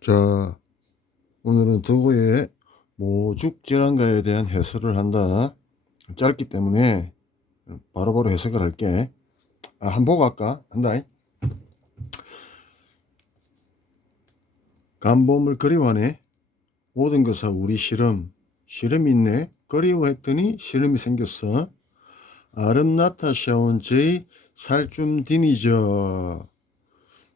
자, 오늘은 덕호의 모죽질환가에 대한 해설을 한다. 짧기 때문에 바로바로 해석을 할게. 아, 한 보고 할까? 한다. 간봄을 그리워하네. 모든 것은 우리 시름. 시름이 있네. 그리워했더니 시름이 생겼어. 아름나타 샤온 제이 살좀 디니저.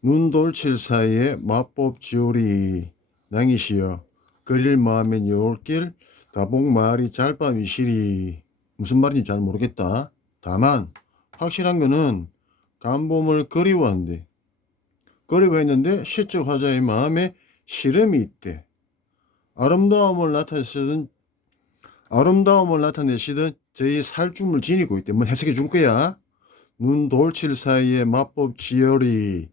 눈 돌칠 사이에 마법 지오리 낭이시여 그릴 마음엔 여올길 다복 마을이 잘밤이 시리 무슨 말인지 잘 모르겠다. 다만 확실한 거는 간봄을 그리워한대. 그리워했는데 시적 화자의 마음에 시름이 있대. 아름다움을 나타내시든 아름다움을 나타내시든 저희 살줌을 지니고 있대. 뭐 해석해 줄 거야. 눈 돌칠 사이에 마법 지열이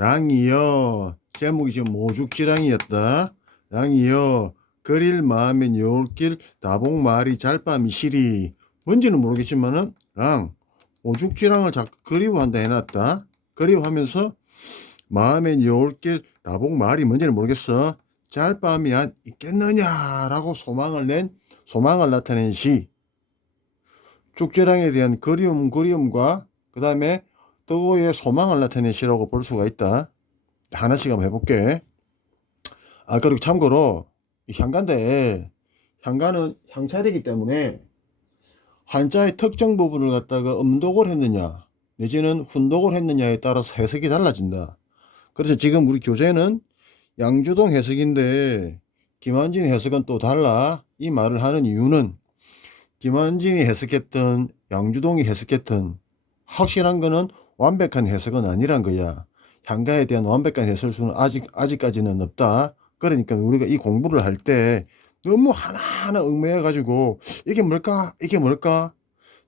랑이여 제목이 지금 모죽지랑이었다. 랑이여 그릴 마음엔 여울길 다복 마을이 잘밤이 시리 뭔지는 모르겠지만은 랑 오죽지랑을 자꾸 그리워한다 해놨다. 그리워하면서 마음엔 여울길 다복 마을이 뭔지는 모르겠어. 잘밤이 안 있겠느냐라고 소망을 낸 소망을 나타낸 시. 죽지랑에 대한 그리움 그리움과 그 다음에 뜨거의 소망을 나타낸 시라고 볼 수가 있다. 하나씩 한번 해볼게. 아 그리고 참고로 이 향가인데 향가는 향찰이기 때문에 한자의 특정 부분을 갖다가 음독을 했느냐 내지는 훈독을 했느냐에 따라서 해석이 달라진다. 그래서 지금 우리 교재는 양주동 해석인데 김한진 해석은 또 달라. 이 말을 하는 이유는 김한진이 해석했던 양주동이 해석했던 확실한 거는 완벽한 해석은 아니란 거야. 향가에 대한 완벽한 해설수는 아직 아직까지는 없다. 그러니까 우리가 이 공부를 할 때 너무 하나하나 얽매여 가지고 이게 뭘까 이게 뭘까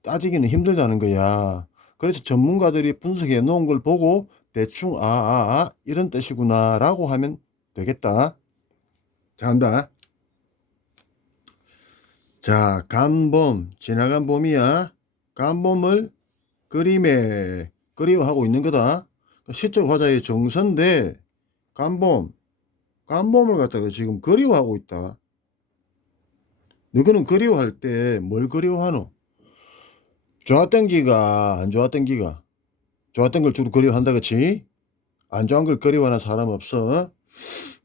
따지기는 힘들다는 거야. 그래서 전문가들이 분석해 놓은 걸 보고 대충 아 아, 아, 이런 뜻이구나 라고 하면 되겠다. 자 한다. 자 간봄 지나간 봄이야. 간봄을 그림에 그리워하고 있는 거다. 시적 화자의 정선데 간봄 간봄을 갖다가 지금 그리워하고 있다. 너희는 그리워할 때 뭘 그리워하노? 좋았던 기가 안 좋았던 기가 좋았던 걸 주로 그리워한다 그치? 안 좋은 걸 그리워하는 사람 없어?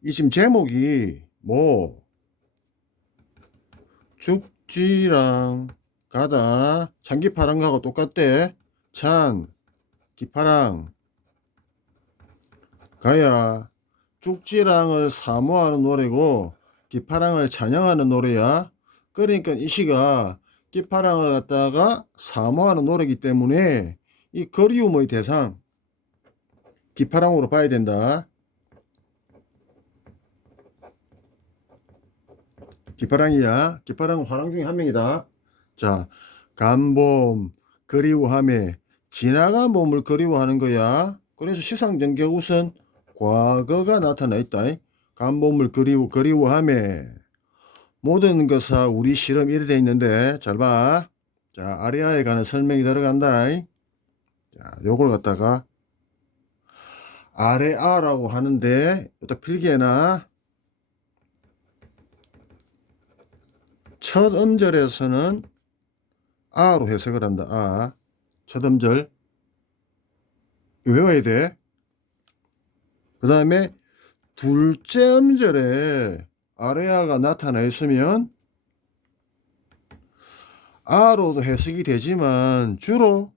이 지금 제목이 뭐 죽지랑 가다 chan기파랑하고 똑같대 찬 기파랑 가야 죽지랑을 사모하는 노래고 기파랑을 찬양하는 노래야. 그러니까 이 시가 기파랑을 갖다가 사모하는 노래이기 때문에 이 그리움의 대상 기파랑으로 봐야 된다. 기파랑이야. 기파랑은 화랑 중에 한 명이다. 자, 간봄 그리워함에 지나간 봄을 그리워하는 거야. 그래서 시상정격웃은 과거가 나타나 있다. 간봄을 그리워 그리워함에 모든 것아 우리 실험 이래 돼 있는데 잘 봐. 자 아리아에 관한 설명이 들어간다. 자 요걸 갖다가 아래아라고 하는데 또 필기해놔. 첫 음절에서는 아로 해석을 한다. 아. 첫 음절 외워야 돼. 그 다음에 둘째 음절에 아레아가 나타나 있으면 아로도 해석이 되지만 주로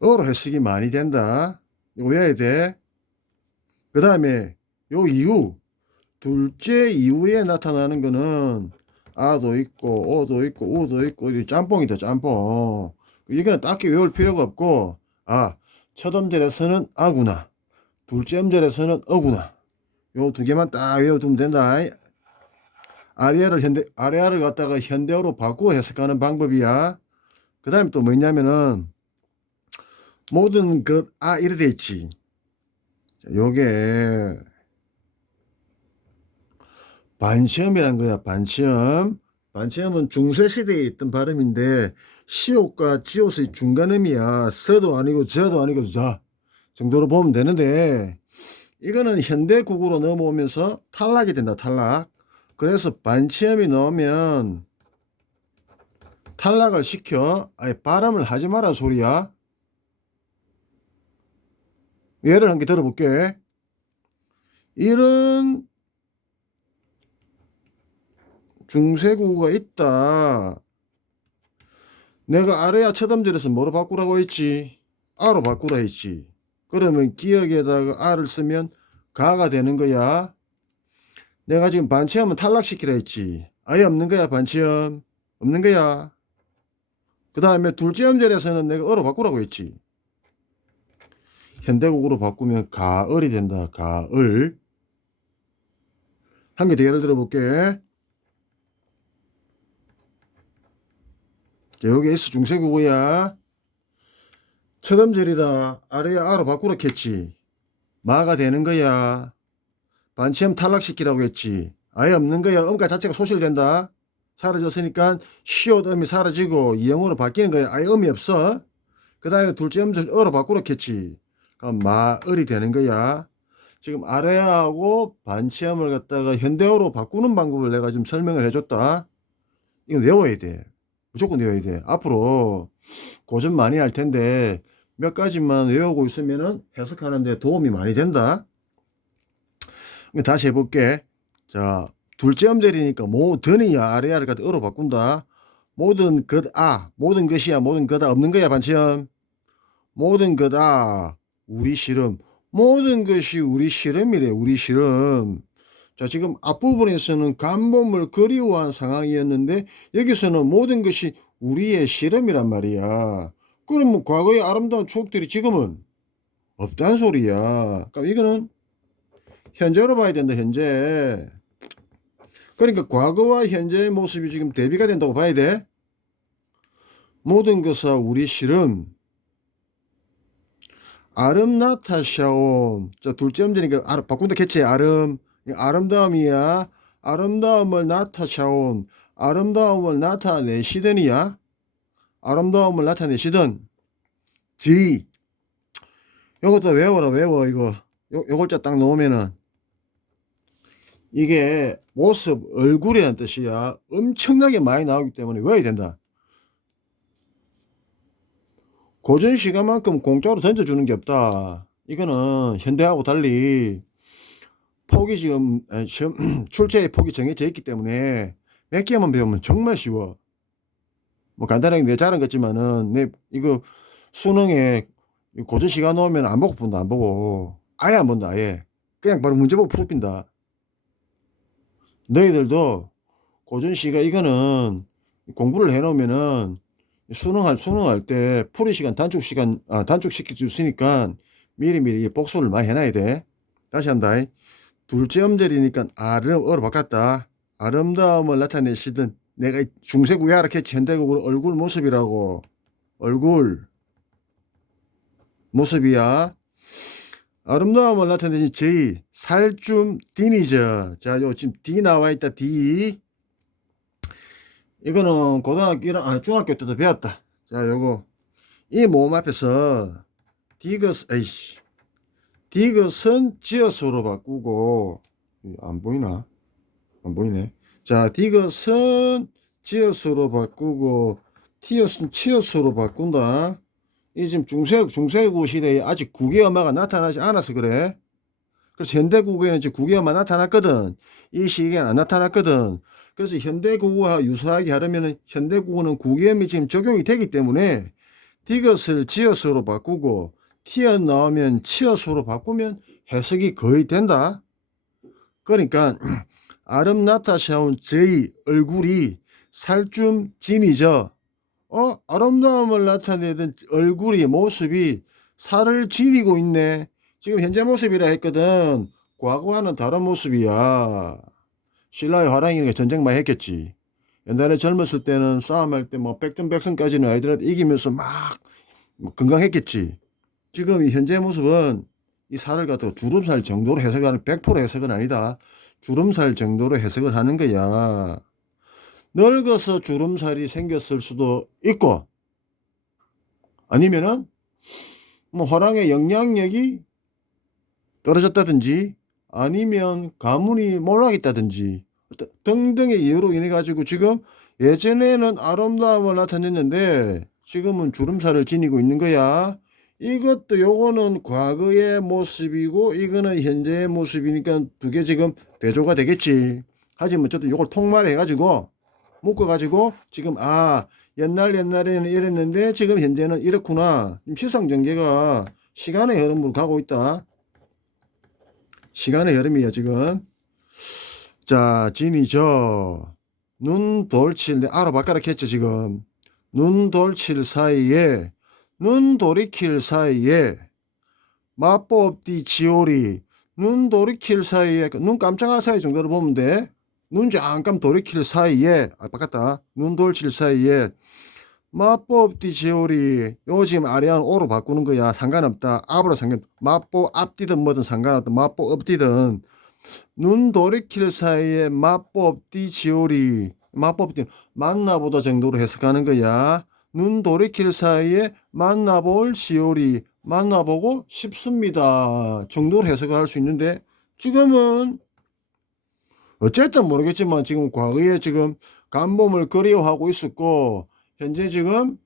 어로 해석이 많이 된다. 외워야 돼. 그 다음에 요 이후 둘째 이후에 나타나는 거는 아도 있고 오도 있고 우도 있고 이 짬뽕이다 짬뽕. 이거는 딱히 외울 필요가 없고 아 첫 음절에서는 아구나. 둘째 음절에서는 어구나. 요 두 개만 딱 외워두면 된다. 아리아를 현대 아리아를 갖다가 현대어로 바꾸어 해석하는 방법이야. 그 다음에 또 뭐냐면은 모든 것 아 이래 돼 있지. 자, 요게 반시험이란 거야 반시험. 반시험은 중세시대에 있던 발음인데 시옷과 지옷의 중간음이야 서도 아니고 저도 아니고 자 정도로 보면 되는데 이거는 현대국으로 넘어오면서 탈락이 된다, 탈락. 그래서 반치음이 나오면 탈락을 시켜. 아예 발음을 하지 마라 소리야. 예를 한 개 들어볼게. 이런 중세국어가 있다. 내가 아래야 첫 음절에서 뭐로 바꾸라고 했지? 아로 바꾸라 했지. 그러면 기억에다가 아를 쓰면 가가 되는 거야. 내가 지금 반치음은 탈락시키라 했지. 아예 없는 거야, 반치음. 없는 거야. 그 다음에 둘째 음절에서는 내가 어로 바꾸라고 했지. 현대국으로 바꾸면 가을이 된다. 가을. 한 개 더 예를 들어볼게. 여기 S 중세국어야. 첫 음절이다. 아래에 아로 바꾸라 했지. 마가 되는 거야. 반치음 탈락시키라고 했지. 아예 없는 거야. 음가 자체가 소실된다. 사라졌으니까 시옷 음이 사라지고 이영어로 바뀌는 거야. 아예 음이 없어. 그 다음에 둘째 음절 어로 바꾸라 했지. 그럼 마을이 되는 거야. 지금 아래하고 반치음을 갖다가 현대어로 바꾸는 방법을 내가 지금 설명을 해줬다. 이거 외워야 돼. 무조건 외워야 돼. 앞으로 고전 많이 할 텐데 몇 가지만 외우고 있으면은 해석하는데 도움이 많이 된다. 다시 해볼게. 자, 둘째 음절이니까 모든이야 아래아를 갖다 어로 바꾼다. 모든 것, 아, 모든 것이야, 모든 거다. 없는 거야, 반치음. 모든 거다. 우리 실험. 모든 것이 우리 실험이래, 우리 실험. 자, 지금 앞부분에서는 간범을 그리워한 상황이었는데, 여기서는 모든 것이 우리의 실험이란 말이야. 그러면 과거의 아름다운 추억들이 지금은 없다는 소리야. 그럼 이거는 현재로 봐야 된다, 현재. 그러니까 과거와 현재의 모습이 지금 대비가 된다고 봐야 돼. 모든 것은 우리 실험. 아름 나타샤온. 자, 둘째 음절이니까 아, 바꾼다 했지. 아름. 아름다움이야. 아름다움을 나타샤온. 아름다움을 나타내시던이야. 아름다움을 나타내시던. 지. 요것도 외워라, 외워, 이거. 요, 요 글자 딱 넣으면은. 이게 모습, 얼굴이라는 뜻이야. 엄청나게 많이 나오기 때문에 외워야 된다. 고전 시간만큼 공짜로 던져주는 게 없다. 이거는 현대하고 달리 폭이 지금 에, 시험, 출제의 폭이 정해져 있기 때문에 몇 개만 배우면 정말 쉬워. 뭐 간단하게 내 자랑 같지만은 내 이거 수능에 고전 시간 넣으면 안 보고 본다 안 보고 아예 안 본다 아예 그냥 바로 문제 보고 풀어빈다. 너희들도 고전 시간 이거는 공부를 해놓으면은 수능할 수능할 때 풀이 시간 단축 시간 아 단축 시킬 수 있으니까 미리 미리 복습을 많이 해놔야 돼. 다시 한다. 둘째 음절이니까 아름 어로 바꿨다. 아름다움을 나타내시던 내가 중세국 야락했지 현대국으로 얼굴 모습이라고 얼굴 모습이야. 아름다움을 나타내신 저희 살줌 디니저. 자, 요 지금 D 나와 있다. D. 이거는 고등학교 1학, 아, 중학교 때도 배웠다. 자, 요거. 이 모음 앞에서 디귿, 에이씨. 디귿은 지어서로 바꾸고, 안 보이나? 안 보이네. 자, 디귿은 지어서로 바꾸고, 티엇은 치어서로 바꾼다. 이 지금 중세, 중세국 시대에 아직 국외엄마가 나타나지 않아서 그래. 그래서 현대국어에는 이제 국외엄마 나타났거든. 이 시기에는 안 나타났거든. 그래서 현대국어와 유사하게 하려면 현대국어는 국외음이 지금 적용이 되기 때문에 디귿을 지어서로 바꾸고 티어 나오면 치어서로 바꾸면 해석이 거의 된다. 그러니까 아름나타샤온 저희 얼굴이 살좀 진이죠. 어 아름다움을 나타내던 얼굴이 모습이 살을 지니고 있네. 지금 현재 모습이라 했거든. 과거와는 다른 모습이야. 신라의 화랑이니까 전쟁 많이 했겠지. 옛날에 젊었을 때는 싸움할 때 뭐 백전백승까지는 아이들한테 이기면서 막 건강했겠지. 지금 이 현재 모습은 이 살을 갖다가 주름살 정도로 해석하는 100% 해석은 아니다. 주름살 정도로 해석을 하는 거야. 늙어서 주름살이 생겼을 수도 있고 아니면은 뭐 화랑의 영향력이 떨어졌다든지 아니면 가문이 몰락했다든지 등등의 이유로 인해 가지고 지금 예전에는 아름다움을 나타냈는데 지금은 주름살을 지니고 있는 거야. 이것도 요거는 과거의 모습이고 이거는 현재의 모습이니까 두 개 지금 대조가 되겠지. 하지만 어쨌든 요걸 통말해 가지고 묶어 가지고 지금 아 옛날 옛날에는 이랬는데 지금 현재는 이렇구나. 시상 전개가 시간의 흐름으로 가고 있다. 시간의 흐름이야 지금. 자 진이 저눈 돌칠 알아봐까라 했죠 지금. 눈 돌칠 사이에 눈 돌이킬 사이에 마법디 지오리 눈 돌이킬 사이에 눈 깜짝할 사이 정도로 보면 돼. 눈 잠깐 돌이킬 사이에 아 바꿨다. 눈 돌칠 사이에 마법디 지오리 요거 지금 아래한 오로 바꾸는 거야. 상관없다. 앞으로 상관 마법 앞디든 뭐든 상관없다. 마법 앞디든 눈 돌이킬 사이에 마법 디 지오리 마법 디 만나보다 정도로 해석하는 거야. 눈 돌이킬 사이에 만나볼 시오리 만나보고 싶습니다 정도로 해석을 할 수 있는데 지금은 어쨌든 모르겠지만 지금 과거에 지금 간봄을 그리워하고 있었고 현재 지금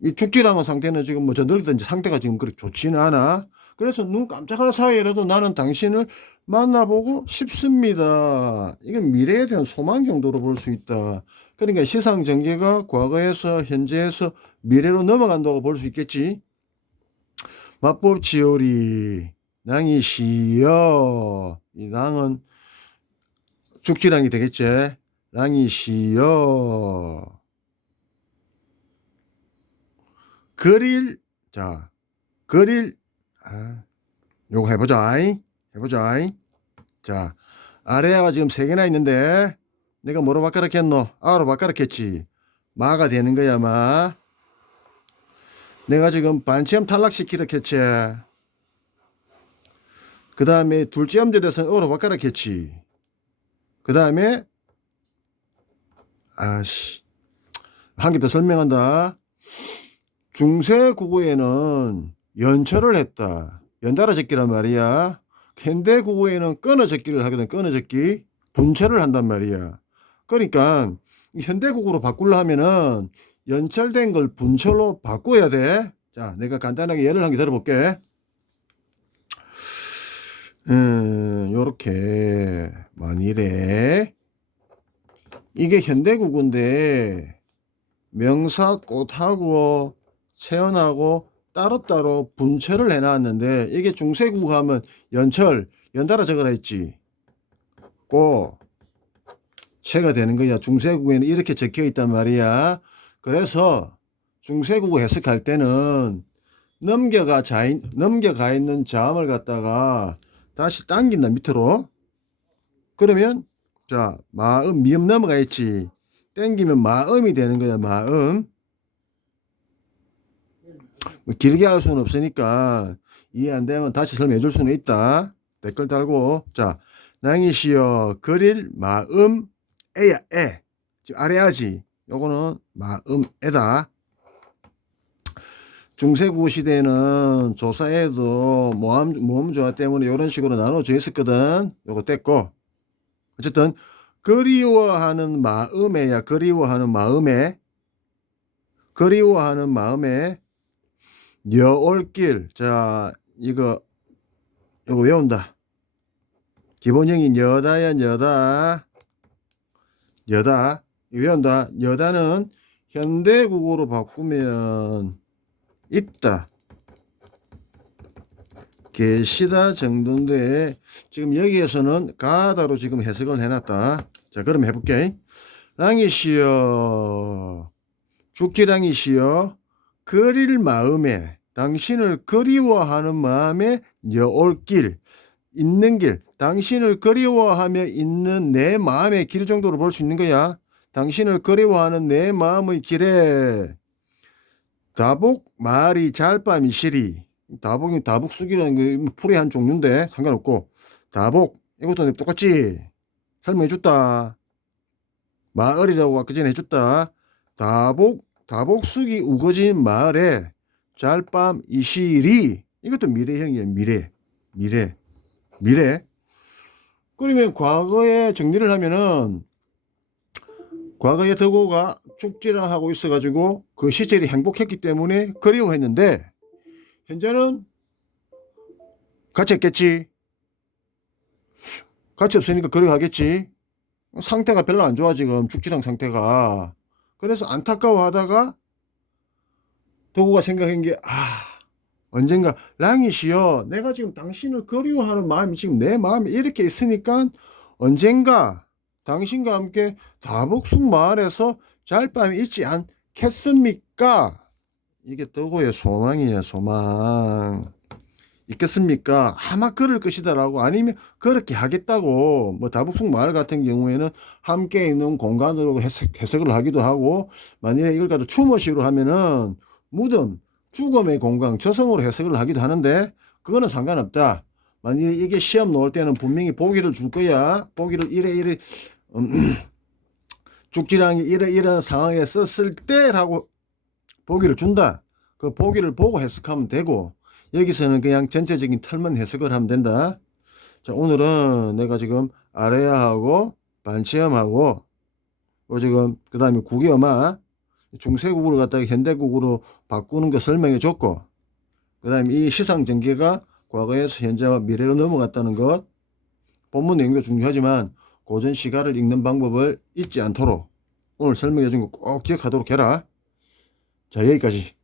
이 죽지랑은 상태는 지금 뭐 저들든지 상태가 지금 그렇게 좋지는 않아. 그래서 눈 깜짝할 사이에라도 나는 당신을 만나보고 싶습니다. 이건 미래에 대한 소망 정도로 볼 수 있다 그러니까 시상 전개가 과거에서 현재에서 미래로 넘어간다고 볼 수 있겠지. 마법 지오리 낭이시여. 이 낭은 죽지랑이 되겠지. 낭이시여. 그릴 자 그릴 아, 요거 해보자. 해보자. 자 아래가 지금 세 개나 있는데 내가 뭐로 바꿔놨겠노? 아로 바꿔놨겠지. 마가 되는 거야, 마. 내가 지금 반치암 탈락시키랬겠지. 그 다음에 둘째 음절에서는 어로 바꿔놨겠지. 그 다음에, 아씨. 한 개 더 설명한다. 중세 국어에는 연철을 했다. 연달아 적기란 말이야. 현대 국어에는 끊어 적기를 하거든, 끊어 적기. 분철을 한단 말이야. 그러니까 현대국으로 바꾸려 하면은 연철된 걸 분철로 바꿔야 돼. 자, 내가 간단하게 예를 한 개 들어볼게. 음, 요렇게 만일에 이게 현대국인데 명사 꽃하고 체연하고 따로따로 분철을 해놨는데 이게 중세국 하면 연철 연달아 적어라 했지. 꽃 채가 되는 거야. 중세국에는 이렇게 적혀 있단 말이야. 그래서 중세국어 해석할 때는 넘겨가 자 넘겨가 있는 자음을 갖다가 다시 당긴다 밑으로. 그러면 자 마음 미음 넘어가 있지. 땡기면 마음이 되는 거야. 마음. 뭐 길게 할 수는 없으니까 이해 안 되면 다시 설명해 줄 수는 있다. 댓글 달고 자 낭이시여 그릴 마음 에야 에. 지금 아래야지. 요거는 마음에다. 중세국 시대에는 조사에도 모함 모함 조화 때문에 이런 식으로 나눠져 있었거든. 요거 뗐고. 어쨌든 그리워하는 마음에야 그리워하는 마음에 그리워하는 마음에 여올길. 자 이거 요거 외운다. 기본형이 여다야 여다 여다 외운다 여다는 현대국어로 바꾸면 있다. 계시다 정도인데 지금 여기에서는 가다로 지금 해석을 해놨다. 자 그럼 해볼게. 랑이시여 죽지랑이시여 그릴 마음에 당신을 그리워하는 마음에 여올 길 있는 길 당신을 그리워하며 있는 내 마음의 길 정도로 볼 수 있는 거야. 당신을 그리워하는 내 마음의 길에 다복 말이 잘밤이 시리 다복이 다복숙이라는 게 풀의 한 종류인데 상관없고 다복 이것도 똑같지 설명해 줬다 마을이라고 아까 전에 해줬다 다복 다복숙이 우거진 마을에 잘밤 이시리 이것도 미래형이야 미래 미래. 미래. 그러면 과거에 정리를 하면은 과거에 덕호가 쭉지라 하고 있어가지고 그 시절이 행복했기 때문에 그리워했는데 현재는 같이 했겠지. 같이 없으니까 그리워하겠지. 상태가 별로 안 좋아 지금 죽지랑 상태가. 그래서 안타까워하다가 덕호가 생각한 게 아. 언젠가 랑이시여 내가 지금 당신을 그리워하는 마음이 지금 내 마음에 이렇게 있으니까 언젠가 당신과 함께 다복숭 마을에서 잘 밤이 있지 않겠습니까? 이게 덕호의 소망이에요 소망 있겠습니까? 아마 그럴 것이다라고 아니면 그렇게 하겠다고 뭐 다복숭 마을 같은 경우에는 함께 있는 공간으로 해석, 해석을 하기도 하고 만일에 이걸 가지고 추모식으로 하면은 무덤 죽음의 공간 저성으로 해석을 하기도 하는데 그거는 상관없다. 만약에 이게 시험 나올 때는 분명히 보기를 줄 거야. 보기를 이래 이래 음, 죽지랑이 이래 이런 상황에 썼을 때라고 보기를 준다. 그 보기를 보고 해석하면 되고 여기서는 그냥 전체적인 틀만 해석을 하면 된다. 자 오늘은 내가 지금 아래야하고 반체험하고 어 지금 그 다음에 국어마 중세국어를 갖다가 현대국어로 바꾸는 거 설명해 줬고 그 다음에 이 시상 전개가 과거에서 현재와 미래로 넘어갔다는 것 본문 내용도 중요하지만 고전 시가를 읽는 방법을 잊지 않도록 오늘 설명해 준 거 꼭 기억하도록 해라. 자 여기까지